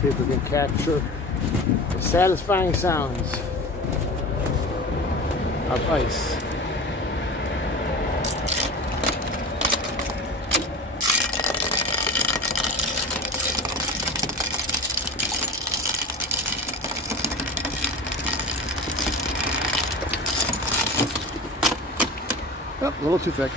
See if we can capture the satisfying sounds of ice. Oh, a little too thick.